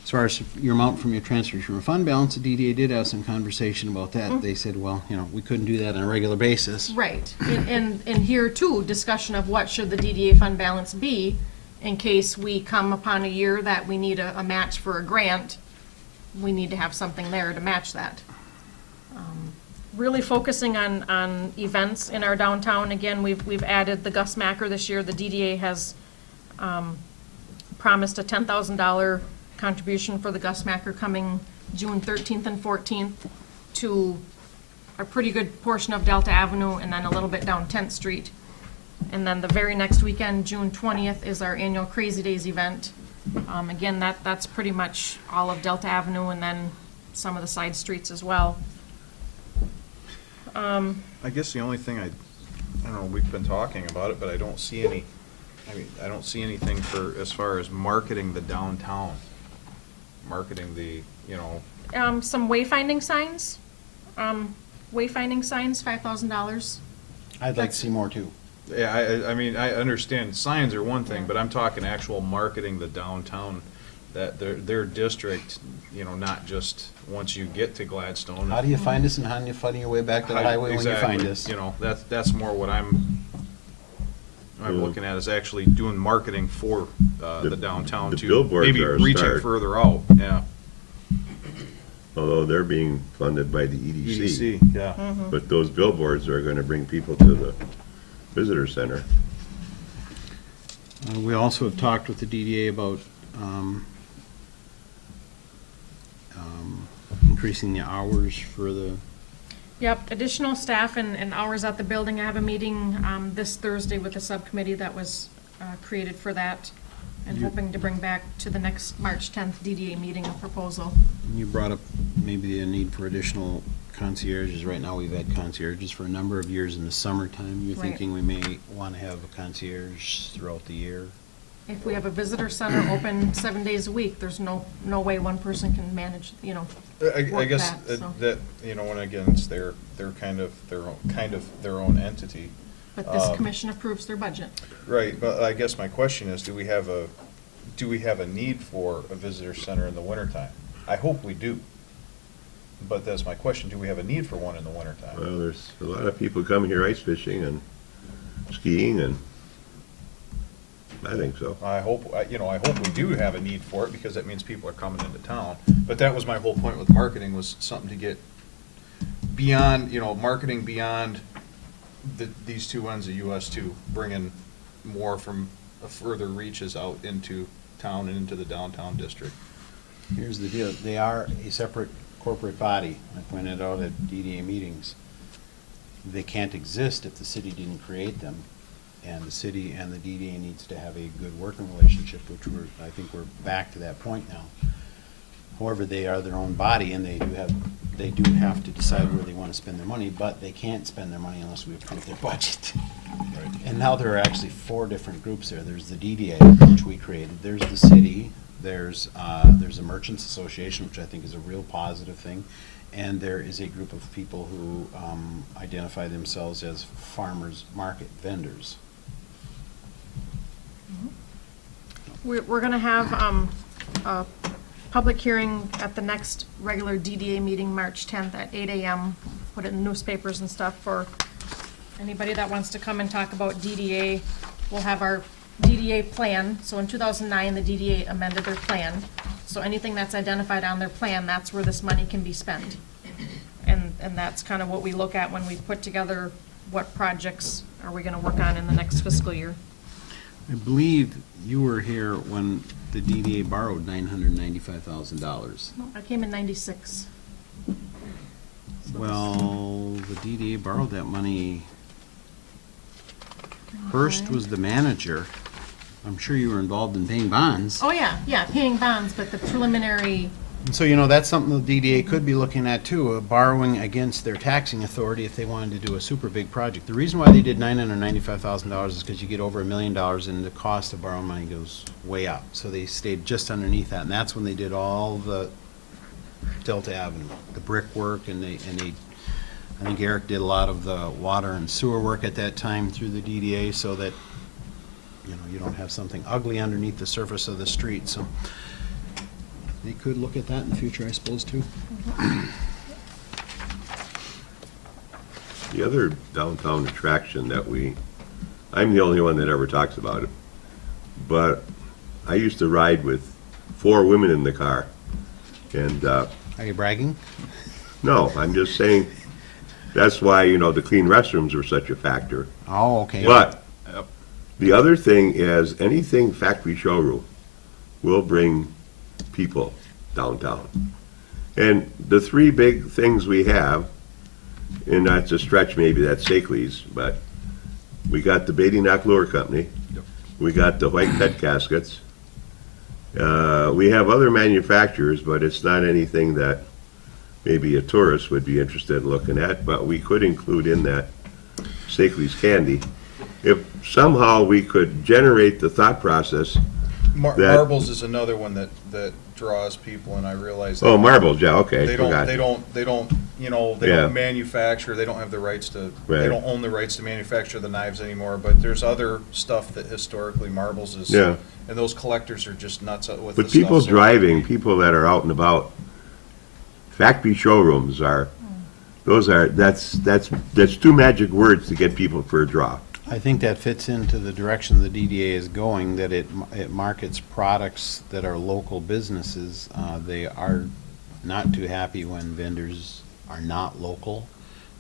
As far as your amount from your transfers from a fund balance, the DDA did have some conversation about that. They said, well, we couldn't do that on a regular basis. Right, and here too, discussion of what should the DDA fund balance be in case we come upon a year that we need a match for a grant. We need to have something there to match that. Really focusing on events in our downtown. Again, we've added the Gus Macker this year. The DDA has promised a $10,000 contribution for the Gus Macker coming June 13th and 14th to a pretty good portion of Delta Avenue and then a little bit down 10th Street. And then the very next weekend, June 20th, is our annual Crazy Days event. Again, that's pretty much all of Delta Avenue and then some of the side streets as well. I guess the only thing I don't know, we've been talking about it, but I don't see anything for, as far as marketing the downtown. Marketing the, Some wayfinding signs. $5,000. I'd like to see more too. Yeah, I understand signs are one thing, but I'm talking actual marketing the downtown, that their district, not just once you get to Gladstone. How do you find us and how do you find your way back to the highway when you find us? That's more what I'm looking at, is actually doing marketing for the downtown the to billboards maybe are a reaching start. further out, yeah. Although they're being funded by the EDC. EDC, yeah. But those billboards are gonna bring people to the visitor center. We also have talked with the DDA about increasing the hours for the, Yep, additional staff and hours at the building. I have a meeting this Thursday with the subcommittee that was created for that, and hoping to bring back to the next March 10th DDA meeting a proposal. you brought up maybe a need for additional concierges. Right now, we've had concierges for a number of years in the summertime. You're Right. thinking we may want to have a concierge throughout the year? If we have a visitor center open 7 days a week, there's no way one person can manage, I work guess that, so. that, and again, it's they're kind of their own entity. But this commission approves their budget. Right, but I guess my question is, do we have a need for a visitor center in the wintertime? I hope we do. But that's my question, do we have a need for one in the wintertime? Well, there's a lot of people come here ice fishing and skiing, and I think so. I hope we do have a need for it, because that means people are coming into town. But that was my whole point with marketing, was something to get beyond, marketing beyond these two ends of US two, bringing more from further reaches out into town and into the downtown district. Here's the deal, they are a separate corporate body. I pointed out at DDA meetings. They can't exist if the city didn't create them. And the city and the DDA needs to have a good working relationship, which I think we're back to that point now. However, they are their own body, and they do have to decide where they want to spend their money, but they can't spend their money unless we approve their budget. And now there are actually 4 different groups there. There's the DDA, which we created. There's the city. There's a Merchants Association, which I think is a real positive thing. And there is a group of people who identify themselves as farmers market vendors. We're gonna have a public hearing at the next regular DDA meeting, March 10th at 8 a.m. Put it in newspapers and stuff for anybody that wants to come and talk about DDA. We'll have our DDA plan. So in 2009, the DDA amended their plan. So anything that's identified on their plan, that's where this money can be spent. And that's kind of what we look at when we put together what projects are we gonna work on in the next fiscal year. I believe you were here when the DDA borrowed $995,000. I came in 96. Well, the DDA borrowed that money. Hearst was the manager. I'm sure you were involved in paying bonds. Oh, yeah, paying bonds, but the preliminary, And so, you know, that's something the DDA could be looking at too, borrowing against their taxing authority if they wanted to do a super big project. The reason why they did $995,000 is because you get over $1 million and the cost of borrowing money goes way up. So they stayed just underneath that, and that's when they did all the Delta Avenue, the brickwork, and I think Eric did a lot of the water and sewer work at that time through the DDA, so that, you know, you don't have something ugly underneath the surface of the street. So they could look at that in the future, I suppose, too. The other downtown attraction that I'm the only one that ever talks about it, but I used to ride with 4 women in the car, and, Are you bragging? no, I'm just saying, that's why, you know, the clean restrooms were such a factor. Oh, okay. But the other thing is, anything factory showroom will bring people downtown. And the 3 big things we have, and that's a stretch maybe, that's Sakeley's, but we got the Beatty Knock Lure Company, we got the White Pet Caskets, we have other manufacturers, but it's not anything that maybe a tourist would be interested in looking at, but we could include in that Sakeley's candy. If somehow we could generate the thought process. that- Marbles is another one that draws people, and I realize that. Oh, marbles, yeah, okay. They forgot. don't, you know, they Yeah. don't manufacture, they don't have the rights to, Right. they don't own the rights to manufacture the knives anymore, but there's other stuff that historically Marbles is. Yeah. And those collectors are just nuts with the But stuff. people so- driving, people that are out and about, factory showrooms that's 2 magic words to get people for a draw. I think that fits into the direction the DDA is going, that it markets products that are local businesses. They are not too happy when vendors are not local.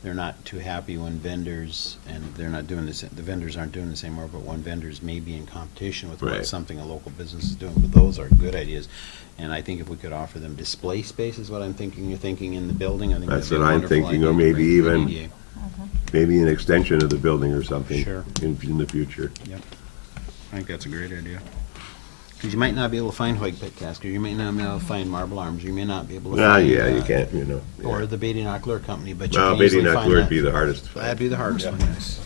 They're not too happy when vendors, and they're not doing this, the vendors aren't doing this anymore, but when vendors may be in competition with what Right. something a local business is doing. But those are good ideas. And I think if we could offer them display space is what I'm thinking you're thinking in the building. I think That's that'd be a what I'm wonderful thinking, or idea to maybe bring to the even- DDA. Maybe an extension of the building or something. Sure. In the future. Yep. I think that's a great idea. Because you might not be able to find White Pit Casker, you may not be able to find Marble Arms, you may not be able to Ah, find. yeah, you can't, you know. yeah. Or the Beatty Knock Lure Company, but you Well, can Beatty easily Knock find Lure that. would be the hardest to find. That'd be the hardest one, yes.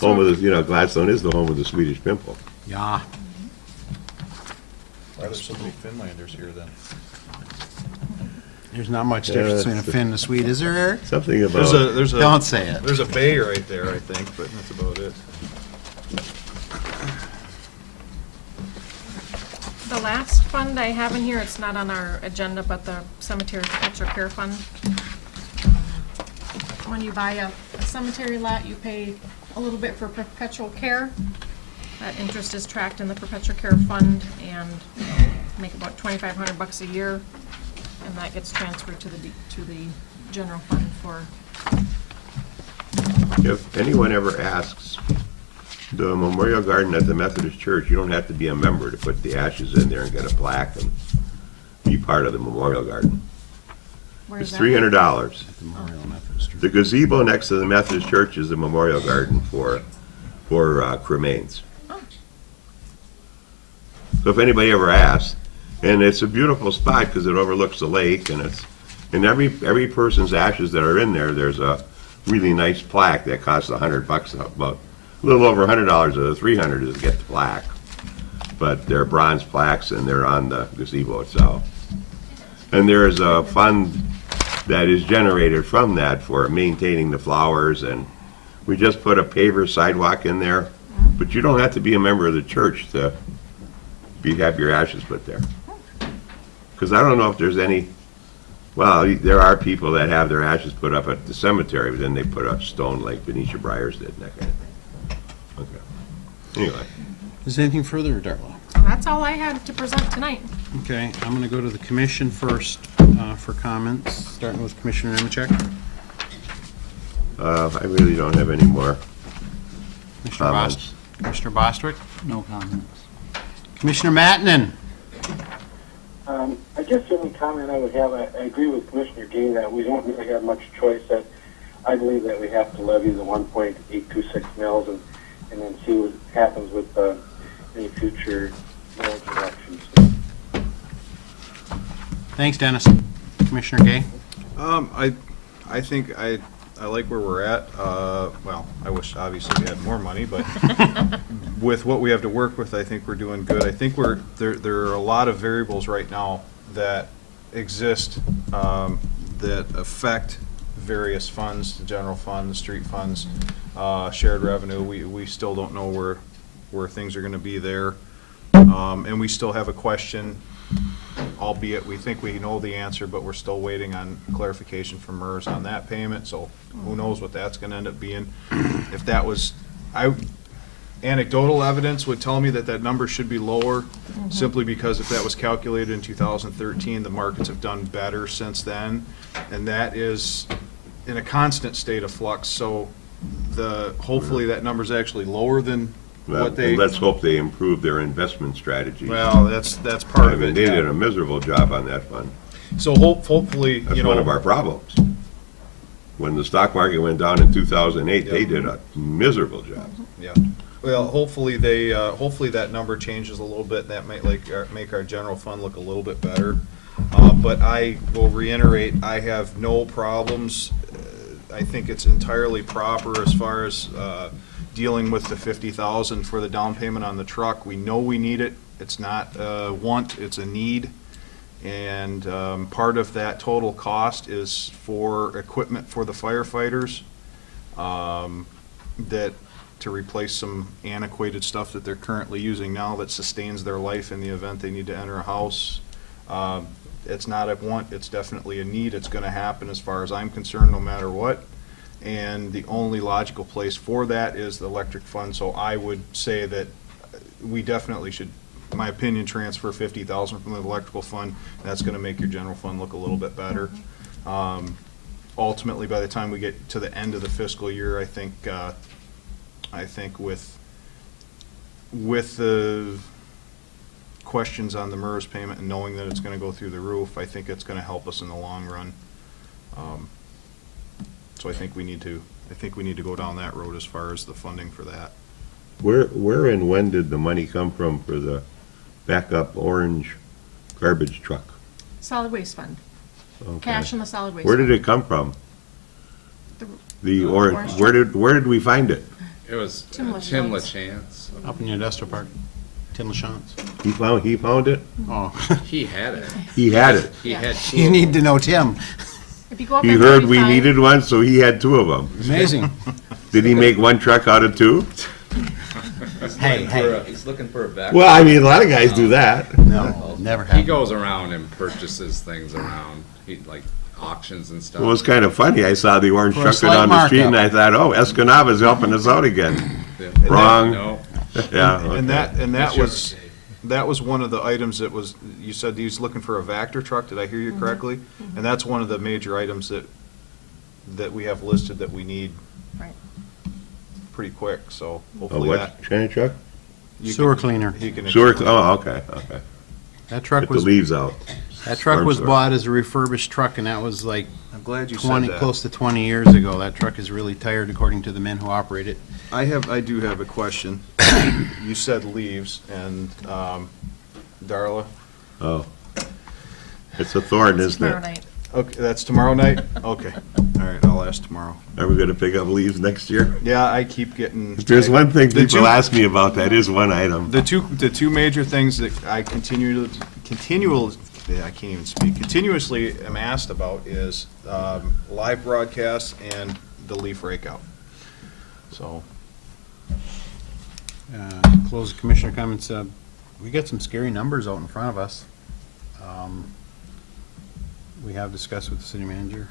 Home of the, Gladstone is the home of the Swedish pimple. Yeah. Why there's so many Finlanders here then? There's not much difference between a Finn and a Swede, is there, Eric? Something about. Don't say it. There's a bay right there, I think, but that's about it. the last fund I have in here, it's not on our agenda, but the cemetery perpetual care fund. When you buy a cemetery lot, you pay a little bit for perpetual care. That interest is tracked in the perpetual care fund and make about $2,500 a year. And that gets transferred to the general fund for, If anyone ever asks The Memorial Garden at the Methodist Church, you don't have to be a member to put the ashes in there and get a plaque and be part of the Memorial Garden. Where's It's that? $300. Memorial Methodist Church. The gazebo next to the Methodist Church is the Memorial Garden for cremains. So if anybody ever asks, and it's a beautiful spot because it overlooks the lake, and every person's ashes that are in there, there's a really nice plaque that costs $100, about a little over $100 of the $300 is to get the plaque. But they're bronze plaques and they're on the gazebo itself. And there is a fund that is generated from that for maintaining the flowers, and we just put a paver sidewalk in there, but you don't have to be a member of the church to have your ashes put there. Because I don't know if there's any, well, there are people that have their ashes put up at the cemetery, but then they put a stone like Benicia Briars did and that kind of thing. Okay. Anyway, Is there anything further, Darla? That's all I had to present tonight. Okay, I'm gonna go to the commission first for comments, starting with Commissioner Nemechek. I really don't have any more Commissioner comments. Commissioner Bostwick? No comments. Commissioner Mattinen? I guess the only comment I would have, I agree with Commissioner Gay that we don't really have much choice. That I believe that we have to levy the 1.826 mils and then see what happens with any future millage elections. Thanks, Dennis. Commissioner Gay? I think I like where we're at. Well, I wish obviously we had more money, but with what we have to work with, I think we're doing good. I think there are a lot of variables right now that exist that affect various funds, the general fund, the street funds, shared revenue. We still don't know where things are going to be there. And we still have a question, albeit we think we know the answer, but we're still waiting on clarification from MERS on that payment, so who knows what that's gonna end up being. If that was, anecdotal evidence would tell me that that number should be lower, simply because if that was calculated in 2013, the markets have done better since then, and that is in a constant state of flux, so hopefully that number's actually lower than Well, what they. let's hope they improve their investment strategy. Well, that's part I of mean, it. they yeah. did a miserable job on that fund. So hopefully, That's you know. one of our problems. When the stock market went down in 2008, they did a miserable job. Yeah. Well, hopefully hopefully that number changes a little bit, and that might make our general fund look a little bit better. But I will reiterate, I have no problems. I think it's entirely proper as far as, dealing with the 50,000 for the down payment on the truck. We know we need it. It's not a want, it's a need. And part of that total cost is for equipment for the firefighters, that to replace some antiquated stuff that they're currently using now that sustains their life in the event they need to enter a house. It's not a want, it's definitely a need. It's gonna happen as far as I'm concerned, no matter what. And the only logical place for that is the electric fund, so I would say that we definitely should, in my opinion, transfer 50,000 from the electrical fund. That's gonna make your general fund look a little bit better. Ultimately, by the time we get to the end of the fiscal year, I think with the questions on the MERS payment and knowing that it's gonna go through the roof, I think it's gonna help us in the long run. So I think we need to go down that road as far as the funding for that. Where and when did the money come from for the backup orange garbage truck? Solid waste fund. Okay. Cash in the solid waste Where fund. did it come from? The orange orange, truck. where did we find it? It was Tim Tim LaChance. LaChance. Up in the industrial park. Tim LaChance. He found it? Oh, He had it. He had it. He had two. you need to know Tim. If you go up He on heard we 35 needed one, so he had two of them. Amazing. Did he make one truck out of two? Hey, hey. He's looking for a back. Well, I mean, a lot of guys do that. No, never He happened. goes around and purchases things around, like auctions and stuff. Well, it's kind of funny. I saw the orange For a truck go slight down the street, and I markup. thought, oh, Escanava's helping us out again. Yeah. Wrong. No, Yeah. And okay. that was one of the items that was, you said he was looking for a Vector truck, did I hear you correctly? And that's one of the major items that we have listed that we need Right. pretty quick, so Oh, hopefully what, that. shiny truck? you Sewer can- cleaner. He can. Sewer, oh, okay. That truck Get the was, leaves out. that truck Storm was sewer. bought as a refurbished truck, and that was like I'm glad you said 20, that. close to 20 years ago. That truck is really tired, according to the men who operate it. I do have a question. You said leaves, and, Darla? Oh. It's a thorn, isn't Tomorrow it? night. Okay, that's tomorrow night? Okay, all right, I'll ask tomorrow. Are we gonna pick up leaves next year? Yeah, I keep getting. If there's one thing The people two- ask me about, that is one item. The two major things that I continuously am asked about is live broadcasts and the leaf rakeout. So, Close the commissioner comments. We got some scary numbers out in front of us. We have discussed with the city manager.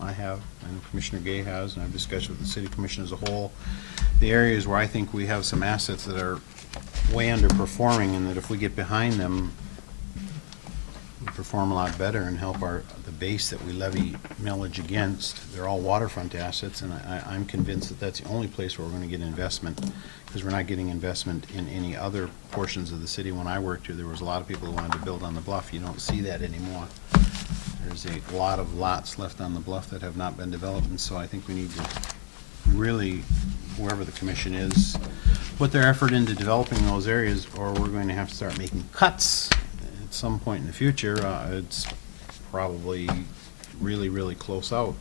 I have, and Commissioner Gay has, and I've discussed with the city commission as a whole, the areas where I think we have some assets that are way underperforming, and that if we get behind them, we perform a lot better and help the base that we levy millage against. They're all waterfront assets, and I'm convinced that that's the only place where we're gonna get investment, because we're not getting investment in any other portions of the city. When I worked here, there was a lot of people who wanted to build on the bluff. You don't see that anymore. There's a lot of lots left on the bluff that have not been developed, and so I think we need to really, whoever the commission is, put their effort into developing those areas, or we're going to have to start making cuts at some point in the future. It's probably really, really close out,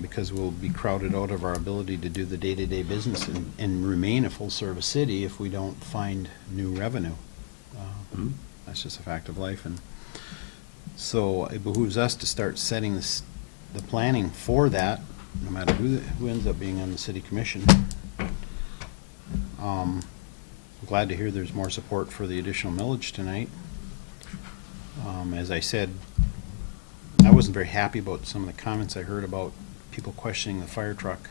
because we'll be crowded out of our ability to do the day-to-day business and remain a full-service city if we don't find new revenue. That's just a fact of life, and so it behooves us to start setting the planning for that, no matter who ends up being on the city commission. I'm glad to hear there's more support for the additional millage tonight. As I said, I wasn't very happy about some of the comments I heard about people questioning the fire truck.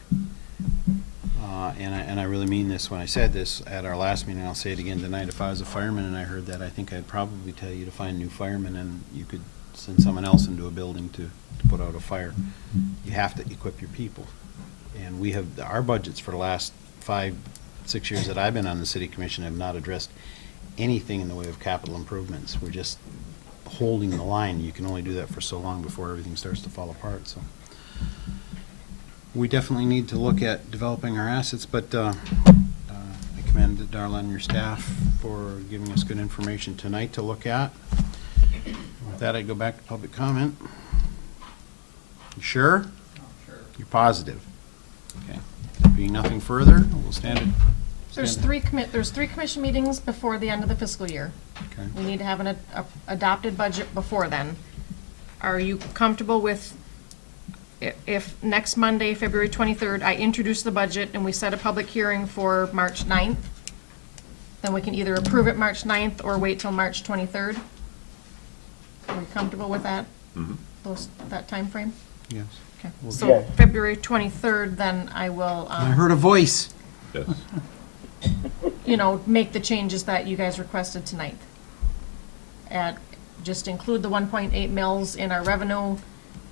And I really mean this when I said this at our last meeting. I'll say it again tonight. If I was a fireman and I heard that, I think I'd probably tell you to find new firemen, and you could send someone else into a building to put out a fire. You have to equip your people. And we have, our budgets for the last 5, 6 years that I've been on the city commission have not addressed anything in the way of capital improvements. We're just holding the line. You can only do that for so long before everything starts to fall apart, so. We definitely need to look at developing our assets, but I commend Darla and your staff for giving us good information tonight to look at. With that, I go back to public comment. You sure? Sure. You're positive? Okay. Being nothing further, we'll stand it. There's three commission meetings before the end of the fiscal year. Okay. We need to have an adopted budget before then. Are you comfortable with if next Monday, February 23rd, I introduce the budget and we set a public hearing for March 9th? Then we can either approve it March 9th or wait till March 23rd? Are we comfortable with that? That timeframe? Yes. Okay. Well, So Yes. February 23rd, then I will, I heard a voice. Yes. make the changes that you guys requested tonight. Just include the 1.8 mils in our revenue,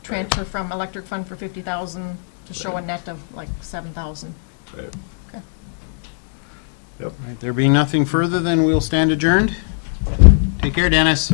transfer from electric fund for 50,000 to show a net of like 7,000. Right. Okay. Yep. Right, there being nothing further, then we'll stand adjourned. Take care, Dennis.